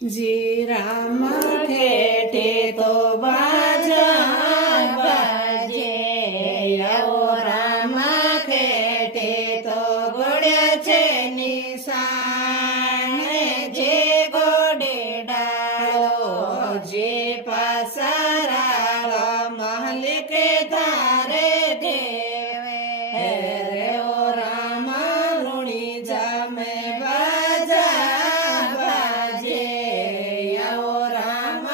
जी राम ठेठे तो बाजा बाजे आओ राम ठेठे तो गोड़े छे निशान जे गोडे डालो जे पासराळो महल के तारे देवे रे ओ राम ऋणी जामे बाजा बाजे आओ राम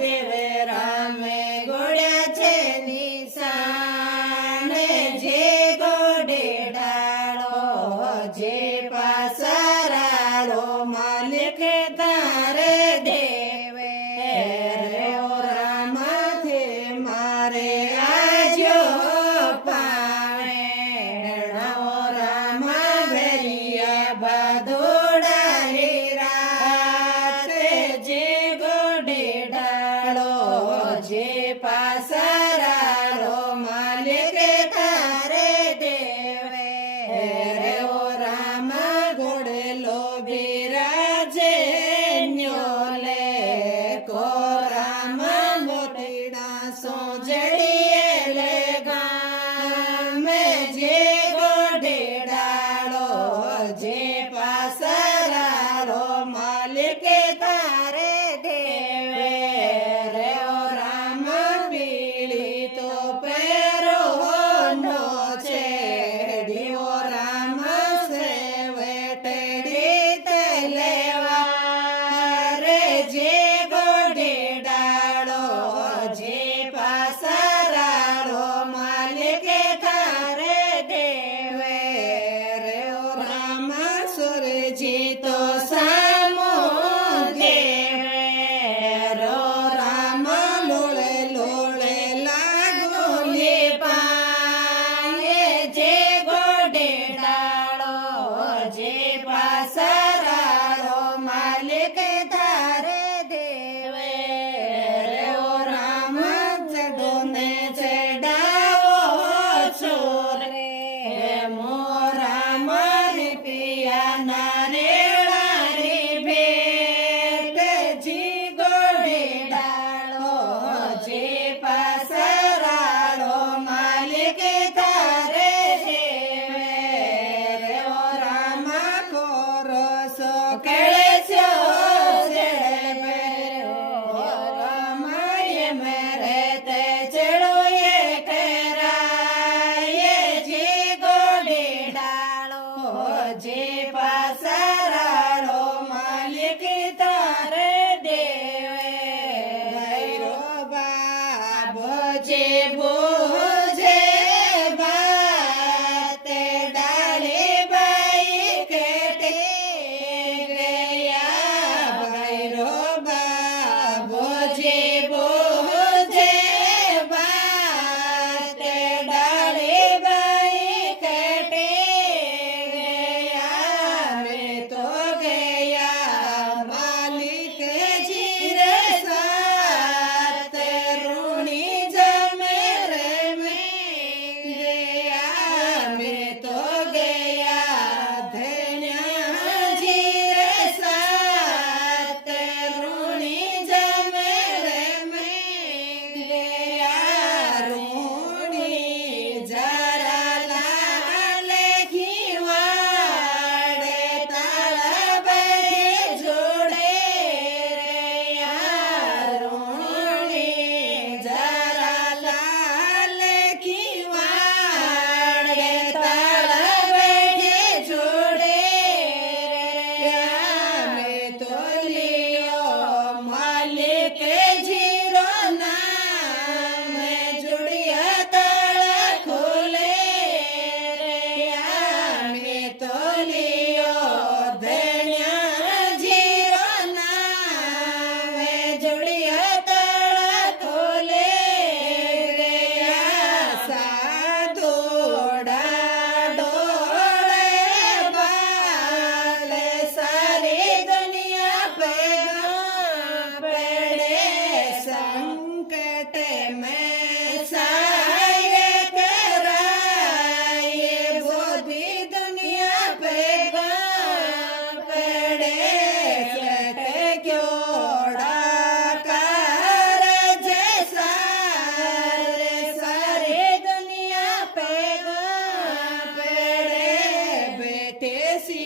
देवे रामे गोड्या छे निशान जे गोडे डाळो जे पासराळो मालिक तारे देवे रे ओ राम थे मारे आजो पावे ओ राम भेरिया बादोड़ा हीरा जे गोडे डाळो जे पासराळो मालिक तारे देवे रे ओ राम घोडेलो बिराजे न्योले को राम मोतीड़ा सोजड़िएले गाम जे गोडे डाळो जे पासराळो मालिक तारे देवे रे ओ राम पीली तो पेरो नो छेड़ी ओ राम सेवटेड़ी तलेवा रे जे गोडे डाळो जे पासराळो मालिक तारे देवे रे ओ राम सुरजी तो सामो देव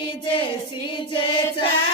સીજે સીજે ચા